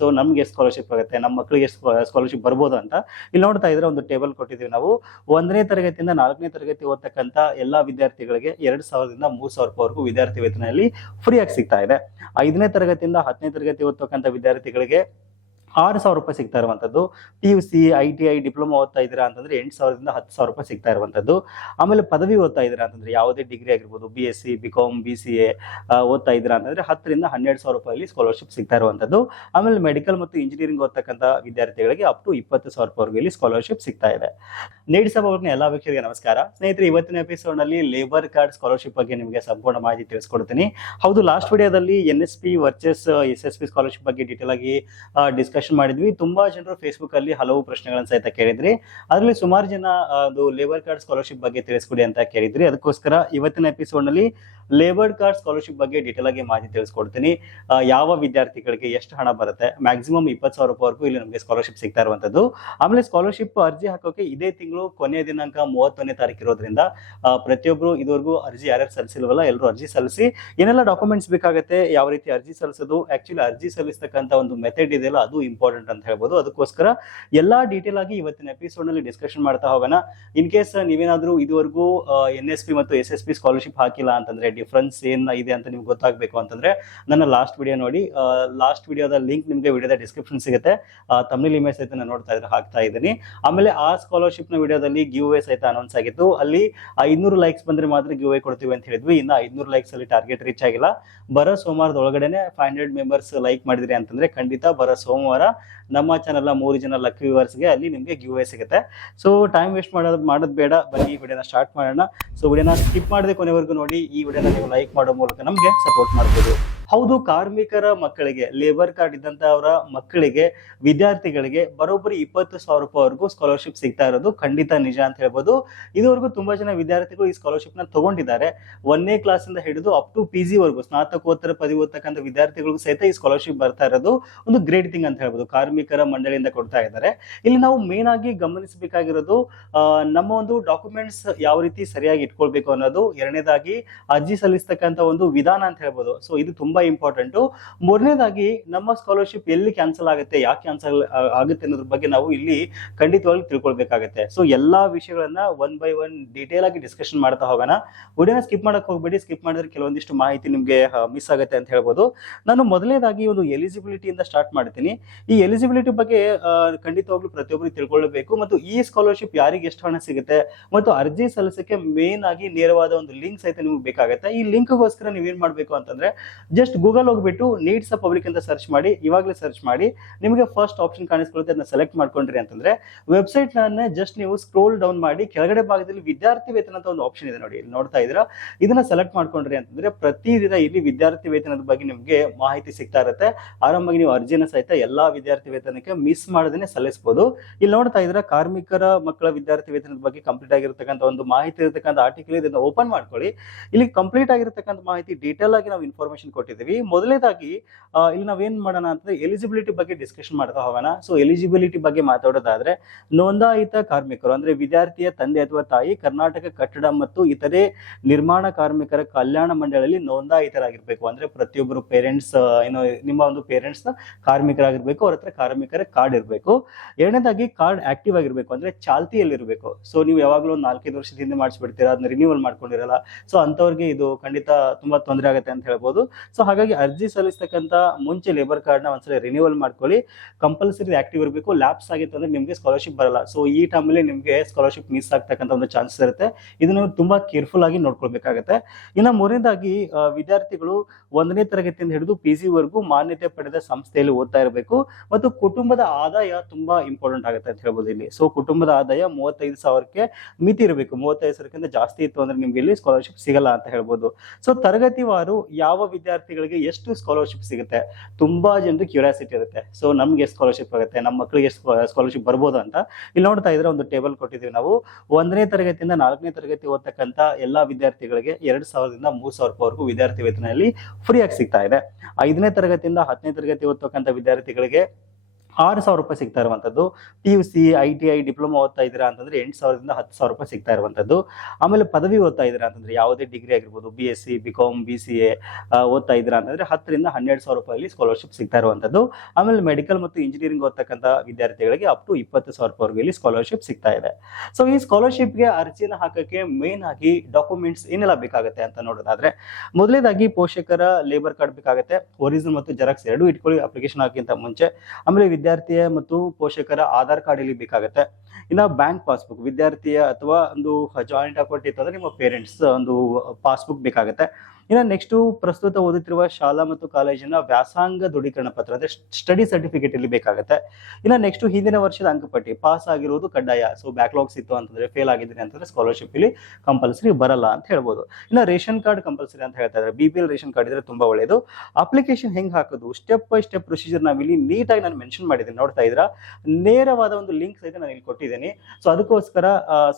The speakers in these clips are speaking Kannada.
ಸೊ ನಮ್ಗೆ ಸ್ಕಾಲರ್ಶಿಪ್ ಆಗುತ್ತೆ ನಮ್ಮ ಮಕ್ಕಳಿಗೆ ಸ್ಕಾಲರ್ಶಿಪ್ ಬರ್ಬೋದು ಅಂತ. ಇಲ್ಲಿ ನೋಡ್ತಾ ಇದ್ರೆ ಒಂದು ಟೇಬಲ್ ಕೊಟ್ಟಿದ್ದೀವಿ ನಾವು. ಒಂದನೇ ತರಗತಿಯಿಂದ ನಾಲ್ಕನೇ ತರಗತಿ ಓದ್ತಕ್ಕಂತ ಎಲ್ಲಾ ವಿದ್ಯಾರ್ಥಿಗಳಿಗೆ ಎರಡ್ ಸಾವಿರದಿಂದ ಮೂರ್ ಸಾವಿರ ರೂಪಾಯಿವರೆಗೂ ವಿದ್ಯಾರ್ಥಿ ವೇತನದಲ್ಲಿ ಫ್ರೀ ಆಗಿ ಸಿಗ್ತಾ ಇದೆ. ಐದನೇ ತರಗತಿಯಿಂದ ಹತ್ತನೇ ತರಗತಿ ಓದ್ತಕ್ಕಂತ ವಿದ್ಯಾರ್ಥಿಗಳಿಗೆ ಆರು ಸಾವಿರ ರೂಪಾಯಿ ಸಿಗ್ತಾ ಇರುವಂಥದ್ದು. P U C I T I diploma ಓದ್ತಾ ಇದ್ದೀರಾ ಅಂತಂದ್ರೆ ಎಂಟು ಸಾವಿರದಿಂದ ಹತ್ತು ಸಾವಿರ ರೂಪಾಯಿ ಸಿಗ್ತಾ ಇರುವಂಥದ್ದು. ಆಮೇಲೆ ಪದವಿ ಓದ್ತಾ ಇದ್ದೀರಾ ಅಂತಂದ್ರೆ ಯಾವುದೇ ಡಿಗ್ರಿ ಆಗಿರ್ಬೋದು B S C B com B C A ಓದ್ತಾ ಇದ್ದೀರಾ ಅಂತಂದ್ರೆ ಹತ್ತರಿಂದ ಹನ್ನೆರಡು ಸಾವಿರ ರೂಪಾಯಿ ಸ್ಕಾಲರ್ಶಿಪ್ ಸಿಗ್ತಾ ಇರುವಂಥದ್ದು. ಆಮೇಲೆ ಮೆಡಿಕಲ್ ಮತ್ತು ಇಂಜಿನಿಯರಿಂಗ್ ಓದ್ತಕ್ಕಂಥ ವಿದ್ಯಾರ್ಥಿಗಳಿಗೆ ಅಪ್ ಟು ಇಪ್ಪತ್ತು ಸಾವಿರ ರೂಪಾಯಿವರೆಗೂ ಇಲ್ಲಿ ಸ್ಕಾಲರ್ಶಿಪ್ ಸಿಗ್ತಾ ಇದೆ. ನೇಡಿ ಸಭಾವ್ರನ್ನ ಎಲ್ಲ ವೀಕ್ಷಕರಿಗೆ ನಮಸ್ಕಾರ. ಸ್ನೇಹಿತರೆ, ಇವತ್ತಿನ ಎಪಿಸೋಡ್ನಲ್ಲಿ ಲೇಬರ್ ಕಾರ್ಡ್ ಸ್ಕಾಲರ್ಶಿಪ್ ಬಗ್ಗೆ ನಿಮಗೆ ಸಂಪೂರ್ಣ ಮಾಹಿತಿ ತಿಳಿಸ್ಕೊಡ್ತೀನಿ. ಹೌದು ಲಾಸ್ಟ್ ವಿಡಿಯೋದಲ್ಲಿ N S P versus S S P scholarship ಬಗ್ಗೆ ಡೀಟೇಲ್ ಆಗಿ ಡಿಸ್ಕಷನ್ ಮಾಡಿದ್ವಿ. ತುಂಬಾ ಜನರು ಫೇಸ್ಬುಕ್ ಅಲ್ಲಿ ಹಲವು ಪ್ರಶ್ನೆಗಳನ್ನ ಸಹಿತ ಕೇಳಿದ್ರಿ. ಅದರಲ್ಲಿ ಸುಮಾರು ಜನ ಅದು ಲೇಬರ್ ಕಾರ್ಡ್ ಸ್ಕಾಲರ್ಶಿಪ್ ಬಗ್ಗೆ ತಿಳಿಸ್ಕೊಡಿ ಅಂತ ಕೇಳಿದ್ರಿ. ಅದಕ್ಕೋಸ್ಕರ ಇವತ್ತಿನ ಎಪಿಸೋಡ್ನಲ್ಲಿ ಲೇಬರ್ ಕಾರ್ಡ್ ಸ್ಕಾಲರ್ಶಿಪ್ ಬಗ್ಗೆ ಡೀಟೇಲ್ ಆಗಿ ಮಾಹಿತಿ ತಿಳಿಸ್ಕೊಡ್ತೀನಿ. ಯಾವ ವಿದ್ಯಾರ್ಥಿಗಳಿಗೆ ಎಷ್ಟು ಹಣ ಬರುತ್ತೆ? ಮ್ಯಾಕ್ಸಿಮಮ್ ಇಪ್ಪತ್ತು ಸಾವಿರ ರೂಪಾಯಿವರೆಗೂ ಇಲ್ಲಿ ನಮಗೆ ಸ್ಕಾಲರ್ಶಿಪ್ ಸಿಗ್ತಾ ಇರುವಂತದ್ದು ಆಮೇಲೆ ಸ್ಕಾಲರ್ಶಿಪ್ ಅರ್ಜಿ ಹಾಕೋಕೆ ಇದೇ ತಿಂಗಳು ಕೊನೆಯ ದಿನಾಂಕ ಮೂವತ್ತೊಂದನೇ ತಾರೀಕು ಇರೋದ್ರಿಂದ ಪ್ರತಿಯೊಬ್ರು ಇದುವರೆಗೂ ಅರ್ಜಿ ಯಾರ್ಯಾರು ಸಲ್ಲಿಸಿಲ್ವಲ್ಲ ಎಲ್ಲರೂ ಅರ್ಜಿ ಸಲ್ಲಿಸಿ, ಏನೆಲ್ಲ ಡಾಕ್ಯುಮೆಂಟ್ಸ್ ಬೇಕಾಗುತ್ತೆ, ಯಾವ ರೀತಿ ಅರ್ಜಿ ಸಲ್ಲಿಸೋದು ಆಕ್ಚುಲಿ ಅರ್ಜಿ ಸಲ್ಲಿಸ್ತಕ್ಕಂಥ ಒಂದು ಮೆಥಡ್ ಇದೆಯಲ್ಲ, ಅದು ಇಂಪಾರ್ಟೆಂಟ್ ಅಂತ ಹೇಳ್ಬೋದು. ಅದಕ್ಕೋಸ್ಕರ ಎಲ್ಲಾ ಡೀಟೇಲ್ ಆಗಿ ಇವತ್ತಿನ ಎಪಿಸೋಡ್ನಲ್ಲಿ ಡಿಸ್ಕಷನ್ ಮಾಡ್ತಾ ಹೋಗೋಣ. ಇನ್ ಕೇಸ್ ನೀವೇನಾದ್ರೂ ಇದುವರೆಗೂ ಎನ್ ಎಸ್ ಪಿ ಮತ್ತು ಎಸ್ ಎಸ್ ಪಿ ಸ್ಕಾಲರ್ಶಿಪ್ ಹಾಕಿಲ್ಲ ಅಂತಂದ್ರೆ ಡಿಫ್ರೆನ್ಸ್ ಏನು ಇದೆ ಅಂತ ನಿಮ್ಗೆ ಗೊತ್ತಾಗಬೇಕು ಅಂತಂದ್ರೆ ನನ್ನ ಲಾಸ್ಟ್ ವಿಡಿಯೋ ನೋಡಿ ಲಾಸ್ಟ್ ವಿಡಿಯೋದ ಲಿಂಕ್ ನಿಮಗೆ ವಿಡಿಯೋದ ಡಿಸ್ಕ್ರಿಪ್ಷನ್ ಸಿಗುತ್ತೆ. ತಮಿಳ್ ಇಮೇಜ್ ಸಹಿತ ನಾನು ನೋಡ್ತಾ ಇದ್ರೆ ಹಾಕ್ತಾ ಇದ್ದೀನಿ. ಆಮೇಲೆ ಆ ಸ್ಕಾಲರ್ಶಿಪ್ನ ವಿಡಿಯೋದಲ್ಲಿ ಗಿವ್ ವೇ ಸಹಿತ ಅನೌನ್ಸ್ ಆಗಿತ್ತು. ಅಲ್ಲಿ ಐನೂರು ಲೈಕ್ಸ್ ಬಂದ್ರೆ ಮಾತ್ರ ಗಿವ್ ವೇ ಕೊಡ್ತೀವಿ ಅಂತ ಹೇಳಿದ್ವಿ. ಇನ್ನು ಐನೂರು ಲೈಕ್ಸ್ ಅಲ್ಲಿ ಟಾರ್ಗೆಟ್ ರೀಚ್ ಆಗಿಲ್ಲ. ಬರೋ ಸೋಮವಾರದ ಒಳಗಡೆನೆ ಫೈವ್ ಹಂಡ್ರೆಡ್ ಮೆಂಬರ್ಸ್ ಲೈಕ್ ಮಾಡಿದ್ರಿ ಅಂತಂದ್ರೆ ಖಂಡಿತ ಬರೋ ಸೋಮವಾರ ನಮ್ಮ ಚಾನಲ್ ಮೂರು ಜನ ಲಕ್ ವ್ಯೂವರ್ಸ್ಗೆ ಅಲ್ಲಿ ನಿಮಗೆ ಗಿವ್ ವೇ ಸಿಗುತ್ತೆ. ಸೊ ಟೈಮ್ ವೇಸ್ಟ್ ಮಾಡೋದು ಮಾಡೋದು ಬೇಡ. ಬನ್ನಿ ಈ ವಿಡಿಯೋನ ಸ್ಟಾರ್ಟ್ ಮಾಡೋಣ. ಸೊ ವಿಡಿಯೋನ ಸ್ಕಿಪ್ ಮಾಡದೆ ಕೊನೆವರೆಗೂ ನೋಡಿ. ಈ ವಿಡಿಯೋನ ನೀವು ಲೈಕ್ ಮಾಡೋ ಮೂಲಕ ನಮಗೆ ಸಪೋರ್ಟ್ ಮಾಡ್ಬೋದು. ಹೌದು, ಕಾರ್ಮಿಕರ ಮಕ್ಕಳಿಗೆ ಲೇಬರ್ ಕಾರ್ಡ್ ಇದ್ದಂತವರ ಮಕ್ಕಳಿಗೆ, ವಿದ್ಯಾರ್ಥಿಗಳಿಗೆ ಬರೋಬ್ಬರಿ ಇಪ್ಪತ್ತು ಸಾವಿರ ರೂಪಾಯಿವರೆಗೂ ಸ್ಕಾಲರ್ಶಿಪ್ ಸಿಗ್ತಾ ಇರೋದು ಖಂಡಿತ ನಿಜ ಅಂತ ಹೇಳ್ಬೋದು. ಇದುವರೆಗೂ ತುಂಬಾ ಜನ ವಿದ್ಯಾರ್ಥಿಗಳು ಈ ಸ್ಕಾಲರ್ಶಿಪ್ನ ತಗೊಂಡಿದ್ದಾರೆ. ಒಂದನೇ ಕ್ಲಾಸ್ ಇಂದ ಹಿಡಿದು ಅಪ್ ಟು ಪಿ ಜಿ ವರೆಗೂ, ಸ್ನಾತಕೋತ್ತರ ಪದವಿ ಓದ್ತಕ್ಕಂಥ ವಿದ್ಯಾರ್ಥಿಗಳಿಗೂ ಸಹಿತ ಈ ಸ್ಕಾಲರ್ಶಿಪ್ ಬರ್ತಾ ಇರೋದು ಒಂದು ಗ್ರೇಟ್ ಥಿಂಗ್ ಅಂತ ಹೇಳ್ಬೋದು. ಕಾರ್ಮಿಕರ ಮಂಡಳಿಯಿಂದ ಕೊಡ್ತಾ ಇದ್ದಾರೆ. ಇಲ್ಲಿ ನಾವು ಮೇನ್ ಆಗಿ ಗಮನಿಸಬೇಕಾಗಿರೋದು ನಮ್ಮ ಒಂದು ಡಾಕ್ಯುಮೆಂಟ್ಸ್ ಯಾವ ರೀತಿ ಸರಿಯಾಗಿ ಇಟ್ಕೊಳ್ಬೇಕು ಅನ್ನೋದು. ಎರಡನೇದಾಗಿ ಅರ್ಜಿ ಸಲ್ಲಿಸ್ತಕ್ಕಂಥ ಒಂದು ವಿಧಾನ ಅಂತ ಹೇಳ್ಬೋದು. ಸೊ ಇದು ತುಂಬಾ ಇಂಪಾರ್ಟೆಂಟ್ ಮೂರನೇದಾಗಿ ನಮ್ಮ ಸ್ಕಾಲರ್ಶಿಪ್ ಎಲ್ಲಿ ಕ್ಯಾನ್ಸಲ್ ಆಗುತ್ತೆ, ಯಾಕೆ ಕ್ಯಾನ್ಸಲ್ ಆಗುತ್ತೆ ಅನ್ನೋದ್ರ ಬಗ್ಗೆ ನಾವು ಇಲ್ಲಿ ಖಂಡಿತವಾಗಿ ತಿಳ್ಕೊಳ್ಬೇಕಾಗತ್ತೆ. ಸೊ ಎಲ್ಲಾ ವಿಷಯಗಳನ್ನ ಒನ್ ಬೈ ಒನ್ ಡೀಟೇಲ್ ಆಗಿ ಡಿಸ್ಕಷನ್ ಮಾಡ್ತಾ ಹೋಗೋಣ. ವಿಡಿಯೋನ ಸ್ಕಿಪ್ ಮಾಡಕ್ ಹೋಗ್ಬೇಡಿ ಸ್ಕಿಪ್ ಮಾಡಿದ್ರೆ ಕೆಲವೊಂದಿಷ್ಟು ಮಾಹಿತಿ ನಿಮ್ಗೆ ಮಿಸ್ ಆಗುತ್ತೆ ಅಂತ ಹೇಳ್ಬೋದು. ನಾನು ಮೊದಲನೇದಾಗಿ ಒಂದು ಎಲಿಜಿಬಿಲಿಟಿಯಿಂದ ಸ್ಟಾರ್ಟ್ ಮಾಡ್ತೀನಿ. ಈ ಎಲಿಜಿಬಿಲಿಟಿ ಬಗ್ಗೆ ಖಂಡಿತವಾಗ್ಲೂ ಪ್ರತಿಯೊಬ್ಬರು ತಿಳ್ಕೊಳ್ಬೇಕು. ಮತ್ತು ಈ ಸ್ಕಾಲರ್ಶಿಪ್ ಯಾರಿಗೆ ಎಷ್ಟು ಹಣ ಸಿಗುತ್ತೆ ಮತ್ತು ಅರ್ಜಿ ಸಲ್ಲಿಸಕ್ಕೆ ಮೇನ್ ಆಗಿ ನೇರವಾದ ಒಂದು ಲಿಂಕ್ ಸಹಿತ ನಿಮ್ಗೆ ಬೇಕಾಗುತ್ತೆ. ಈ ಲಿಂಕ್ಗೋಸ್ಕರ ನೀವೇನ್ ಮಾಡ್ಬೇಕು ಅಂತಂದ್ರೆ ಜಸ್ಟ್ ಗೂಗಲ್ ಹೋಗ್ಬಿಟ್ಟು ನೀಡ್ಸ್ ಪಬ್ಲಿಕ್ ಅಂತ ಸರ್ಚ್ ಮಾಡಿ, ಇವಾಗಲೇ ಸರ್ಚ್ ಮಾಡಿ, ನಿಮಗೆ ಫಸ್ಟ್ ಆಪ್ಷನ್ ಕಾಣಿಸ್ಕೊಳ್ಳುತ್ತೆ, ಅದನ್ನ ಸೆಲೆಕ್ಟ್ ಮಾಡ್ಕೊಂಡ್ರಿ ಅಂತಂದ್ರೆ ವೆಬ್ಸೈಟ್ ನನ್ನ ಜಸ್ಟ್ ನೀವು ಸ್ಕ್ರೋಲ್ ಡೌನ್ ಮಾಡಿ, ಕೆಳಗಡೆ ಭಾಗದಲ್ಲಿ ವಿದ್ಯಾರ್ಥಿ ವೇತನ ಅಂತ ಒಂದು ಆಪ್ಷನ್ ಇದೆ ನೋಡಿ ನೋಡ್ತಾ ಇದ್ರ ಇದನ್ನ ಸೆಲೆಕ್ಟ್ ಮಾಡ್ಕೊಂಡ್ರಿ ಅಂತಂದ್ರೆ, ಪ್ರತಿದಿನ ಇಲ್ಲಿ ವಿದ್ಯಾರ್ಥಿ ವೇತನದ ಬಗ್ಗೆ ನಿಮಗೆ ಮಾಹಿತಿ ಸಿಗ್ತಾ ಇರುತ್ತೆ. ಆರಾಮಾಗಿ ನೀವು ಅರ್ಜಿನ ಸಹಿತ ಎಲ್ಲಾ ವಿದ್ಯಾರ್ಥಿ ವೇತನಕ್ಕೆ ಮಿಸ್ ಮಾಡದೇನೆ ಸಲ್ಲಿಸಬಹುದು ಇಲ್ಲಿ ನೋಡ್ತಾ ಇದ್ರ ಕಾರ್ಮಿಕರ ಮಕ್ಕಳ ವಿದ್ಯಾರ್ಥಿ ವೇತನದ ಬಗ್ಗೆ ಕಂಪ್ಲೀಟ್ ಆಗಿರತಕ್ಕಂಥ ಒಂದು ಮಾಹಿತಿ ಇರತಕ್ಕಂಥ ಆರ್ಟಿಕಲ್ ಇದನ್ನ ಓಪನ್ ಮಾಡ್ಕೊಳ್ಳಿ. ಇಲ್ಲಿ ಕಂಪ್ಲೀಟ್ ಆಗಿರತಕ್ಕಂಥ ಮಾಹಿತಿ ಡೀಟೇಲ್ ಆಗಿ ನಾವು ಇನ್ಫಾರ್ಮೇಶನ್ ಕೊಟ್ಟಿದ್ದೀವಿ. ಮೊದಲನೇದಾಗಿ ಮೊದಲೇದಾಗಿ ಇಲ್ಲಿ ನಾವೇನ್ ಮಾಡೋಣ ಅಂತಂದ್ರೆ ಎಲಿಜಿಬಿಲಿಟಿ ಬಗ್ಗೆ ಡಿಸ್ಕಷನ್ ಮಾಡ್ತಾ ಹೋಗೋಣ. ಸೊ ಎಲಿಜಿಬಿಲಿಟಿ ಬಗ್ಗೆ ಮಾತಾಡೋದಾದ್ರೆ, ನೋಂದಾಯಿತ ಕಾರ್ಮಿಕರು, ಅಂದ್ರೆ ವಿದ್ಯಾರ್ಥಿಯ ತಂದೆ ಅಥವಾ ತಾಯಿ, ಕರ್ನಾಟಕ ಕಟ್ಟಡ ಮತ್ತು ಇತರೆ ನಿರ್ಮಾಣ ಕಾರ್ಮಿಕರ ಕಲ್ಯಾಣ ಮಂಡಳಿಯಲ್ಲಿ ನೋಂದಾಯಿತರಾಗಿರ್ಬೇಕು. ಅಂದ್ರೆ ಪ್ರತಿಯೊಬ್ಬರು ಪೇರೆಂಟ್ಸ್ ಏನೋ ನಿಮ್ಮ ಒಂದು ಪೇರೆಂಟ್ಸ್ ಕಾರ್ಮಿಕರಾಗಿರ್ಬೇಕು, ಅವ್ರ ಹತ್ರ ಕಾರ್ಮಿಕರ ಕಾರ್ಡ್ ಇರಬೇಕು. ಎರಡನೇದಾಗಿ ಕಾರ್ಡ್ ಆಕ್ಟಿವ್ ಆಗಿರ್ಬೇಕು. ಅಂದ್ರೆ ಚಾಲ್ತಿಯಲ್ಲಿರ್ಬೇಕು. ಸೊ ನೀವು ಯಾವಾಗಲೂ ನಾಲ್ಕೈದು ವರ್ಷದ ಹಿಂದೆ ಮಾಡಿಸ್ಬಿಡ್ತೀರಾ? ಅದನ್ನ ರಿನ್ಯೂವಲ್ ಮಾಡ್ಕೊಂಡಿರಲ್ಲ. ಸೊ ಅಂತವ್ರಿಗೆ ಇದು ಖಂಡಿತ ತುಂಬಾ ತೊಂದರೆ ಆಗುತ್ತೆ ಅಂತ ಹೇಳ್ಬೋದು. ಸೊ ಹಾಗಾಗಿ ಅರ್ಜಿ ಸಲ್ಲಿಸ್ತಕ್ಕಂಥ ಮುಂಚೆ ಲೇಬರ್ ಕಾರ್ಡ್ನ ಒಂದ್ಸಲ ರಿನ್ಯೂವಲ್ ಮಾಡ್ಕೊಳ್ಳಿ. ಕಂಪಲ್ಸರಿ ಆಕ್ಟಿವ್ ಇರಬೇಕು ಲ್ಯಾಪ್ಸ್ ಆಗಿತ್ತು ಅಂದ್ರೆ ನಿಮಗೆ ಸ್ಕಾಲರ್ಶಿಪ್ ಬರಲ್ಲ. ಸೊ ಈ ಟೈಮಲ್ಲಿ ನಿಮಗೆ ಸ್ಕಾಲರ್ಶಿಪ್ ಮಿಸ್ ಆಗ್ತಕ್ಕಂಥ ಒಂದು ಚಾನ್ಸಸ್ ಇರುತ್ತೆ. ಇದನ್ನು ತುಂಬಾ ಕೇರ್ಫುಲ್ ಆಗಿ ನೋಡ್ಕೊಳ್ಬೇಕಾಗತ್ತೆ. ಇನ್ನು ಮೂರನೇದಾಗಿ ವಿದ್ಯಾರ್ಥಿಗಳು ಒಂದನೇ ತರಗತಿಯಿಂದ ಹಿಡಿದು ಪಿ ಜಿ ವರೆಗೂ ಮಾನ್ಯತೆ ಪಡೆದ ಸಂಸ್ಥೆಯಲ್ಲಿ ಓದ್ತಾ ಇರಬೇಕು. ಮತ್ತು ಕುಟುಂಬದ ಆದಾಯ ತುಂಬಾ ಇಂಪಾರ್ಟೆಂಟ್ ಆಗುತ್ತೆ ಅಂತ ಹೇಳ್ಬೋದು ಇಲ್ಲಿ. ಸೊ ಕುಟುಂಬದ ಆದಾಯ ಮೂವತ್ತೈದು ಸಾವಿರಕ್ಕೆ ಮಿತಿ ಇರಬೇಕು. ಮೂವತ್ತೈದು ಸಾವಿರಕ್ಕಿಂತ ಜಾಸ್ತಿ ಇತ್ತು ಅಂದ್ರೆ ನಿಮ್ಗೆ ಇಲ್ಲಿ ಸ್ಕಾಲರ್ಶಿಪ್ ಸಿಗಲ್ಲ ಅಂತ ಹೇಳ್ಬೋದು. ಸೊ ತರಗತಿವಾರು ಯಾವ ವಿದ್ಯಾರ್ಥಿಗಳಿಗೆ ಎಷ್ಟು ಸ್ಕಾಲರ್ಶಿಪ್ ಸಿಗುತ್ತೆ? ತುಂಬಾ ಜನರು ಕ್ಯೂರಿಯಾಸಿಟಿ ಇರುತ್ತೆ. ಸೊ ನಮ್ಗೆ ಸ್ಕಾಲರ್ಶಿಪ್ ಆಗುತ್ತೆ? ನಮ್ಮ ಮಕ್ಕಳಿಗೆ ಎಷ್ಟು ಸ್ಕಾಲರ್ಶಿಪ್ ಬರ್ಬೋದು ಅಂತ ಇಲ್ಲಿ ನೋಡ್ತಾ ಇದ್ರೆ ಒಂದು ಟೇಬಲ್ ಕೊಟ್ಟಿದ್ದೀವಿ ನಾವು. ಒಂದನೇ ತರಗತಿಯಿಂದ ನಾಲ್ಕನೇ ತರಗತಿ ಓದ್ತಕ್ಕಂಥ ಎಲ್ಲಾ ವಿದ್ಯಾರ್ಥಿಗಳಿಗೆ ಎರಡ್ ಸಾವಿರದಿಂದ ಮೂರ್ ಸಾವಿರ ರೂಪಾಯಿವರೆಗೂ ವಿದ್ಯಾರ್ಥಿ ವೇತನದಲ್ಲಿ ಫ್ರೀ ಆಗಿ ಸಿಗ್ತಾ ಇದೆ. ಐದನೇ ತರಗತಿಯಿಂದ ಹತ್ತನೇ ತರಗತಿ ಓದ್ತಕ್ಕಂಥ ವಿದ್ಯಾರ್ಥಿಗಳಿಗೆ ಆರು ಸಾವಿರ ರೂಪಾಯಿ ಸಿಗ್ತಾ ಇರುವಂಥದ್ದು. P U C I T I diploma ಓದ್ತಾ ಇದ್ದೀರಾ ಅಂತಂದ್ರೆ ಎಂಟು ಸಾವಿರದಿಂದ ಹತ್ತು ಸಾವಿರ ರೂಪಾಯಿ ಸಿಗ್ತಾ ಇರುವಂಥದ್ದು. ಆಮೇಲೆ ಪದವಿ ಓದ್ತಾ ಇದ್ದೀರಾ ಅಂತಂದ್ರೆ ಯಾವುದೇ ಡಿಗ್ರಿ ಆಗಿರ್ಬೋದು B S C B com B C A ಓದ್ತಾ ಇದ್ದೀರಾ ಅಂತಂದ್ರೆ ಹತ್ತರಿಂದ ಹನ್ನೆರಡು ಸಾವಿರ ರೂಪಾಯಲ್ಲಿ ಸ್ಕಾಲರ್ಶಿಪ್ ಸಿಗ್ತಾ ಇರುವಂಥದ್ದು. ಆಮೇಲೆ ಮೆಡಿಕಲ್ ಮತ್ತು ಇಂಜಿನಿಯರಿಂಗ್ ಓದ್ತಕ್ಕಂಥ ವಿದ್ಯಾರ್ಥಿಗಳಿಗೆ ಅಪ್ ಟು ಇಪ್ಪತ್ತು ಸಾವಿರ ರೂಪಾಯಿವರೆಗೂ ಇಲ್ಲಿ ಸ್ಕಾಲರ್ಶಿಪ್ ಸಿಗ್ತಾ ಇದೆ. ಸೊ ಈ ಸ್ಕಾಲರ್ಶಿಪ್ಗೆ ಅರ್ಜಿನ ಹಾಕಕ್ಕೆ ಮೇನ್ ಆಗಿ ಡಾಕ್ಯುಮೆಂಟ್ಸ್ ಏನೆಲ್ಲ ಬೇಕಾಗುತ್ತೆ ಅಂತ ನೋಡೋದಾದ್ರೆ, ಮೊದಲೇದಾಗಿ ಪೋಷಕರ ಲೇಬರ್ ಕಾರ್ಡ್ ಬೇಕಾಗುತ್ತೆ. ಒರಿಜಿನಲ್ ಮತ್ತು ಜೆರಾಕ್ಸ್ ಎರಡು ಇಟ್ಕೊಳ್ಳಿ ಅಪ್ಲಿಕೇಶನ್ ಹಾಕಿಂತ ಮುಂಚೆ. ಆಮೇಲೆ ವಿದ್ಯಾರ್ಥಿಯ ಮತ್ತು ಪೋಷಕರ ಆಧಾರ್ ಕಾರ್ಡ್ ಇಲ್ಲಿ ಬೇಕಾಗುತ್ತೆ. ಇನ್ನ ಬ್ಯಾಂಕ್ ಪಾಸ್ಬುಕ್, ವಿದ್ಯಾರ್ಥಿಯ ಅಥವಾ ಒಂದು ಜಾಯಿಂಟ್ ಅಕೌಂಟ್ ಇತ್ತು ಅಂದ್ರೆ ನಿಮ್ಮ ಪೇರೆಂಟ್ಸ್ ಒಂದು ಪಾಸ್ಬುಕ್ ಬೇಕಾಗುತ್ತೆ. ಇನ್ನು ನೆಕ್ಸ್ಟ್ ಪ್ರಸ್ತುತ ಓದುತ್ತಿರುವ ಶಾಲಾ ಮತ್ತು ಕಾಲೇಜಿನ ವ್ಯಾಸಂಗ ದೃಢೀಕರಣ ಪತ್ರ ಅಂದ್ರೆ ಸ್ಟಡಿ ಸರ್ಟಿಫಿಕೇಟ್ ಇಲ್ಲಿ ಬೇಕಾಗುತ್ತೆ. ಇನ್ನು ನೆಕ್ಸ್ಟ್ ಹಿಂದಿನ ವರ್ಷದ ಅಂಕಪಟ್ಟಿ ಪಾಸ್ ಆಗಿರೋದು ಕಡ್ಡಾಯ. ಸೊ ಬ್ಯಾಕ್ಲಾಗ್ಸ್ ಇತ್ತು ಅಂತಂದ್ರೆ ಫೇಲ್ ಆಗಿದ್ದೀನಿ ಅಂತಂದ್ರೆ ಸ್ಕಾಲರ್ಶಿಪ್ ಇಲ್ಲಿ ಕಂಪಲ್ಸರಿ ಬರಲ್ಲ ಅಂತ ಹೇಳ್ಬೋದು. ಇನ್ನು ರೇಷನ್ ಕಾರ್ಡ್ ಕಂಪಲ್ಸರಿ ಅಂತ ಹೇಳ್ತಾ ಇದ್ದಾರೆ. ಬಿ ರೇಷನ್ ಕಾರ್ಡ್ ಇದ್ರೆ ತುಂಬಾ ಒಳ್ಳೆಯದು ಅಪ್ಲಿಕೇಶನ್ ಹೆಂಗ್ ಹಾಕೋದು? ಸ್ಟೆಪ್ ಬೈ ಸ್ಟೆಪ್ ಪ್ರೊಸೀಜರ್ ನಾವಿಲ್ಲಿ ನೀಟಾಗಿ ನಾನು ಮೆನ್ಷನ್ ಮಾಡಿದ್ದೀನಿ. ನೋಡ್ತಾ ಇದ್ದೀರಾ? ನೇರವಾದ ಒಂದು ಲಿಂಕ್ ಸಹಿತ ನಾನು ಇಲ್ಲಿ ಕೊಟ್ಟಿದ್ದೀನಿ. ಸೊ ಅದಕ್ಕೋಸ್ಕರ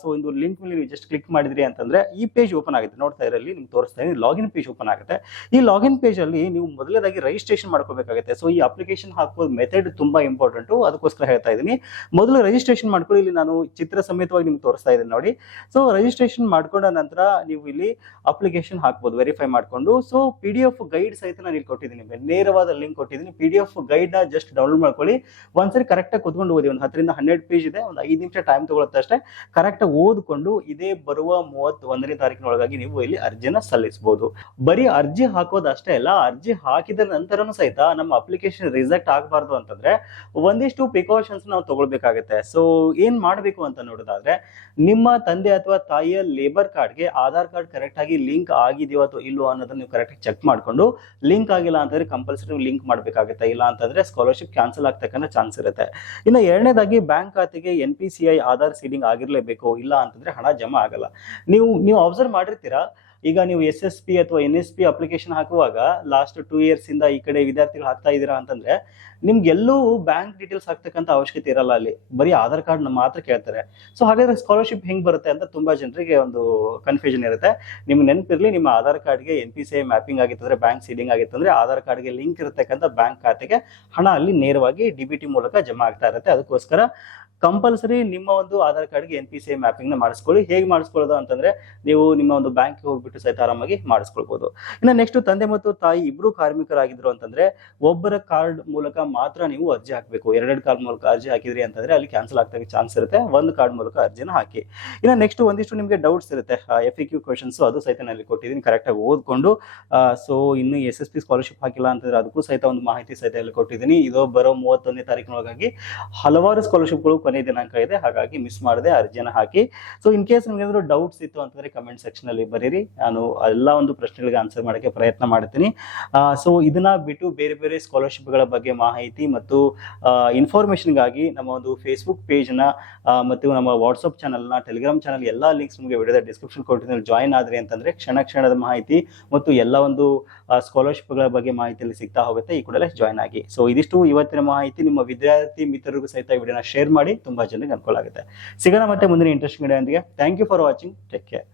ಸೊ ಒಂದು ಲಿಂಕ್ ಮೇಲೆ ನೀವು ಜಸ್ಟ್ ಕ್ಲಿಕ್ ಮಾಡಿದ್ರಿ ಅಂತಂದ್ರೆ ಈ ಪೇಜ್ ಓಪನ್ ಆಗುತ್ತೆ. ನೋಡ್ತಾ ಇದ್ರಲ್ಲಿ ನಿಮ್ಗೆ ತೋರಿಸ್ತಾ ಇದ್ದೀನಿ. ಲಾಗಿನ್ ಪೇಜ್ ಓಪನ್ ಆಗುತ್ತೆ. ಈ ಲಾಗಿನ್ ಪೇಜ್ ಅಲ್ಲಿ ನೀವು ಮೊದಲೇದಾಗಿ ರಿಜಿಸ್ಟ್ರೇಷನ್ ಮಾಡ್ಕೋಬೇಕಾಗುತ್ತೆ. ಸೊ ಈ ಅಪ್ಲಿಕೇಶನ್ ಹಾಕುವ ಮೆಥಡ್ ತುಂಬಾ ಇಂಪಾರ್ಟೆಂಟ್ ಅದಕ್ಕೋಸ್ಕರ ಹೇಳ್ತಾ ಇದ್ದೀನಿ. ಮೊದಲು ರಿಜಿಸ್ಟ್ರೇಷನ್ ಮಾಡ್ಕೊಳ್ಳಿ. ಇಲ್ಲಿ ನಾನು ಚಿತ್ರ ಸಮೇತವಾಗಿ ನಿಮ್ಗೆ ತೋರಿಸ್ತಾ ಇದ್ದೀನಿ ನೋಡಿ. ಸೊ ರಿಜಿಸ್ಟ್ರೇಷನ್ ಮಾಡ್ಕೊಂಡ ನಂತರ ನೀವು ಇಲ್ಲಿ ಅಪ್ಲಿಕೇಶನ್ ಹಾಕ್ಬೋದು ವೆರಿಫೈ ಮಾಡ್ಕೊಂಡು. So P D F guide ಸಹಿತ ನಾನು ಇಲ್ಲಿ ಕೊಟ್ಟಿದ್ದೀನಿ ನೇರವಾದ ಲಿಂಕ್ ಕೊಟ್ಟಿದ್ದೀನಿ. ಪಿ ಡಿ ಎಫ್ ಗೈಡ್ನ ಜಸ್ಟ್ ಡೌನ್ಲೋಡ್ ಮಾಡ್ಕೊಳ್ಳಿ ಒಂದ್ಸರಿ ಕರೆಕ್ಟಾಗಿ ಕುತ್ಕೊಂಡು ಓದಿ. ಒಂದು ಹತ್ತರಿಂದ ಹನ್ನೆರಡು ಪೇಜ್ ಇದೆ. ಒಂದು ಐದು ನಿಮಿಷ ಟೈಮ್ ತಗೊಳುತ್ತೆ ಅಷ್ಟೇ. ಕರೆಕ್ಟಾಗಿ ಓದ್ಕೊಂಡು ಇದೇ ಬರುವ ಮೂವತ್ತ್ ಒಂದನೇ ತಾರೀಕಿನೊಳಗಾಗಿ ನೀವು ಇಲ್ಲಿ ಅರ್ಜಿನ ಸಲ್ಲಿಸಬಹುದು ಬರೀ ಅರ್ಜಿ ಹಾಕೋದಷ್ಟೇ ಅಲ್ಲ, ಅರ್ಜಿ ಹಾಕಿದ ನಂತರನೂ ಸಹಿತ ನಮ್ಮ ಅಪ್ಲಿಕೇಶನ್ ರಿಜೆಕ್ಟ್ ಆಗಬಾರ್ದು ಅಂತಂದ್ರೆ ಒಂದಿಷ್ಟು ಪ್ರಿಕಾಷನ್ಸ್ ನಾವು ತಗೊಳ್ಬೇಕಾಗುತ್ತೆ. ಸೊ ಏನ್ ಮಾಡಬೇಕು ಅಂತ ನೋಡೋದಾದ್ರೆ, ನಿಮ್ಮ ತಂದೆ ಅಥವಾ ತಾಯಿಯ ಲೇಬರ್ ಕಾರ್ಡ್ಗೆ ಆಧಾರ್ ಕಾರ್ಡ್ ಕರೆಕ್ಟ್ ಆಗಿ ಲಿಂಕ್ ಆಗಿದೆಯೋ ಅಥವಾ ಇಲ್ಲೋ ಅನ್ನೋದನ್ನ ನೀವು ಕರೆಕ್ಟ್ ಚೆಕ್ ಮಾಡಿಕೊಂಡು ಲಿಂಕ್ ಆಗಿಲ್ಲ ಅಂತಂದ್ರೆ ಕಂಪಲ್ಸರಿ ಲಿಂಕ್ ಮಾಡಬೇಕಾಗುತ್ತೆ. ಇಲ್ಲ ಅಂತಂದ್ರೆ ಸ್ಕಾಲರ್ಶಿಪ್ ಕ್ಯಾನ್ಸಲ್ ಆಗ್ತಕ್ಕಂಥ ಚಾನ್ಸ್ ಇರುತ್ತೆ. ಇನ್ನು ಎರಡನೇದಾಗಿ ಬ್ಯಾಂಕ್ ಖಾತೆಗೆ N P C I Aadhaar seeding ಆಗಿರಲೇಬೇಕು. ಇಲ್ಲ ಅಂತಂದ್ರೆ ಹಣ ಜಮಾ ಆಗಲ್ಲ. ನೀವು ನೀವು ಅಬ್ಸರ್ವ್ ಮಾಡಿರ್ತೀರಾ ಈಗ ನೀವು ಎಸ್ ಎಸ್ ಪಿ ಅಥವಾ ಎನ್ ಎಸ್ ಪಿ ಅಪ್ಲಿಕೇಶನ್ ಹಾಕುವಾಗ ಲಾಸ್ಟ್ ಟೂ ಇಯರ್ಸ್ ಇಂದ ಈ ಕಡೆ ವಿದ್ಯಾರ್ಥಿಗಳು ಹಾಕ್ತಾ ಇದ್ದೀರಾ ಅಂತಂದ್ರೆ, ನಿಮ್ಗೆಲ್ಲೂ ಬ್ಯಾಂಕ್ ಡೀಟೇಲ್ಸ್ ಹಾಕ್ತಕ್ಕಂಥ ಅವಶ್ಯಕತೆ ಇರಲ್ಲ ಅಲ್ಲಿ. ಬರೀ ಆಧಾರ್ ಕಾರ್ಡ್ ಮಾತ್ರ ಕೇಳ್ತಾರೆ. ಸೊ ಹಾಗಾದ್ರೆ ಸ್ಕಾಲರ್ಶಿಪ್ ಹೆಂಗ್ ಬರುತ್ತೆ ಅಂತ ತುಂಬಾ ಜನರಿಗೆ ಒಂದು ಕನ್ಫ್ಯೂಷನ್ ಇರುತ್ತೆ. ನಿಮ್ಗೆ ನೆನಪಿರ್ಲಿ, ನಿಮ್ಮ ಆಧಾರ್ ಕಾರ್ಡ್ಗೆ N P C I mapping ಆಗಿತ್ತಂದ್ರೆ bank seeding ಆಗಿತ್ತಂದ್ರೆ ಆಧಾರ್ ಕಾರ್ಡ್ಗೆ ಲಿಂಕ್ ಇರತಕ್ಕಂಥ ಬ್ಯಾಂಕ್ ಖಾತೆಗೆ ಹಣ ಅಲ್ಲಿ ನೇರವಾಗಿ ಡಿ ಬಿ ಟಿ ಮೂಲಕ ಜಮಾ ಆಗ್ತಾ ಇರುತ್ತೆ. ಅದಕ್ಕೋಸ್ಕರ ಕಂಪಲ್ಸರಿ ನಿಮ್ಮ ಒಂದು ಆಧಾರ್ ಕಾರ್ಡ್ಗೆ ಎನ್ ಪಿ ಸಿ ಐ ಮ್ಯಾಪಿಂಗ್ನ ಮಾಡಿಸ್ಕೊಳ್ಳಿ. ಹೇಗೆ ಮಾಡಿಸ್ಕೊಳ್ಳೋದು ಅಂತಂದ್ರೆ ನೀವು ನಿಮ್ಮ ಒಂದು ಬ್ಯಾಂಕ್ಗೆ ಹೋಗ್ಬಿಟ್ಟು ಸಹಿತ ಆರಾಮಾಗಿ ಮಾಡಿಸ್ಕೊಳ್ಬಹುದು ಇನ್ನು ನೆಕ್ಸ್ಟ್ ತಂದೆ ಮತ್ತು ತಾಯಿ ಇಬ್ರು ಕಾರ್ಮಿಕರಾಗಿದ್ರು ಅಂತಂದ್ರೆ ಒಬ್ಬರ ಕಾರ್ಡ್ ಮೂಲಕ ಮಾತ್ರ ನೀವು ಅರ್ಜಿ ಹಾಕಬೇಕು. ಎರಡೆರಡು ಕಾರ್ಡ್ ಮೂಲಕ ಅರ್ಜಿ ಹಾಕಿದ್ರಿ ಅಂತಂದ್ರೆ ಅಲ್ಲಿ ಕ್ಯಾನ್ಸಲ್ ಆಗ್ತಾ ಚಾನ್ಸ್ ಇರುತ್ತೆ. ಒಂದು ಕಾರ್ಡ್ ಮೂಲಕ ಅರ್ಜಿನ ಹಾಕಿ. ಇನ್ನು ನೆಕ್ಸ್ಟ್ ಒಂದಿಷ್ಟು ನಿಮಗೆ ಡೌಟ್ಸ್ ಇರುತ್ತೆ. ಎಫ್ ಇ ಕ್ಯೂ ಕ್ವಶನ್ಸ್ ಅದು ಸಹಿತ ನಾನು ಕೊಟ್ಟಿದ್ದೀನಿ. ಕರೆಕ್ಟಾಗಿ ಓದ್ಕೊಂಡು ಸೊ ಇನ್ನು ಎಸ್ ಎಸ್ ಪಿ ಸ್ಕಾಲರ್ಶಿಪ್ ಹಾಕಿಲ್ಲ ಅಂತಂದ್ರೆ ಅದಕ್ಕೂ ಸಹಿತ ಒಂದು ಮಾಹಿತಿ ಸಹಿತ ಅಲ್ಲಿ ಕೊಟ್ಟಿದ್ದೀನಿ. ಇದು ಬರೋ ಮೂವತ್ತೊಂದನೇ ತಾರೀಕಿನೊಳಗಾಗಿ ಹಲವಾರು ಸ್ಕಾಲರ್ಶಿಪ್ಗಳು ಕೊನೆ ದಿನಾಂಕ ಇದೆ. ಹಾಗಾಗಿ ಮಿಸ್ ಮಾಡದೆ ಅರ್ಜಿನ ಹಾಕಿ. ಸೊ ಇನ್ ಕೇಸ್ ನಿಮ್ಗೆ ಏನಾದ್ರು ಡೌಟ್ಸ್ ಇತ್ತು ಅಂತಂದ್ರೆ ಕಮೆಂಟ್ ಸೆಕ್ಷನ್ ಅಲ್ಲಿ ಬರೀರಿ. ನಾನು ಎಲ್ಲ ಒಂದು ಪ್ರಶ್ನೆಗಳಿಗೆ ಆನ್ಸರ್ ಮಾಡೋಕ್ಕೆ ಪ್ರಯತ್ನ ಮಾಡ್ತೀನಿ. ಸೊ ಇದನ್ನ ಬಿಟ್ಟು ಬೇರೆ ಬೇರೆ ಸ್ಕಾಲರ್ಶಿಪ್ಗಳ ಬಗ್ಗೆ ಮಾಹಿತಿ ಮತ್ತು ಇನ್ಫಾರ್ಮೇಶನ್ಗಾಗಿ ನಮ್ಮ ಒಂದು ಫೇಸ್ಬುಕ್ ಪೇಜ್ನ ಮತ್ತು ನಮ್ಮ ವಾಟ್ಸಪ್ ಚಾನಲ್ನ ಟೆಲಿಗ್ರಾಮ್ ಚಾನಲ್ ಎಲ್ಲ ಲಿಂಕ್ಸ್ ನಿಮಗೆ ವಿಡಿಯೋದ ಡಿಸ್ಕ್ರಿಪ್ಷನ್ ಕೊಟ್ಟಿದ್ದೀನಿ. ಜಾಯಿನ್ ಆದ್ರಿ ಅಂತಂದ್ರೆ ಕ್ಷಣ ಕ್ಷಣದ ಮಾಹಿತಿ ಮತ್ತು ಎಲ್ಲ ಒಂದು ಸ್ಕಾಲರ್ಶಿಪ್ಗಳ ಬಗ್ಗೆ ಮಾಹಿತಿಯಲ್ಲಿ ಸಿಗ್ತಾ ಹೋಗುತ್ತೆ. ಈ ಕೂಡಲೇ ಜಾಯಿನ್ ಆಗಿ. ಸೊ ಇದಿಷ್ಟು ಇವತ್ತಿನ ಮಾಹಿತಿ. ನಿಮ್ಮ ವಿದ್ಯಾರ್ಥಿ ಮಿತ್ರರಿಗೂ ಸಹಿತ ವಿಡಿಯೋನ ಶೇರ್ ಮಾಡಿ. ತುಂಬಾ ಜನರಿಗೆ ಅನುಕೂಲ ಆಗುತ್ತೆ. ಸಿಗೋಣ ಮತ್ತೆ ಮುಂದಿನ interesting video thank you for watching take care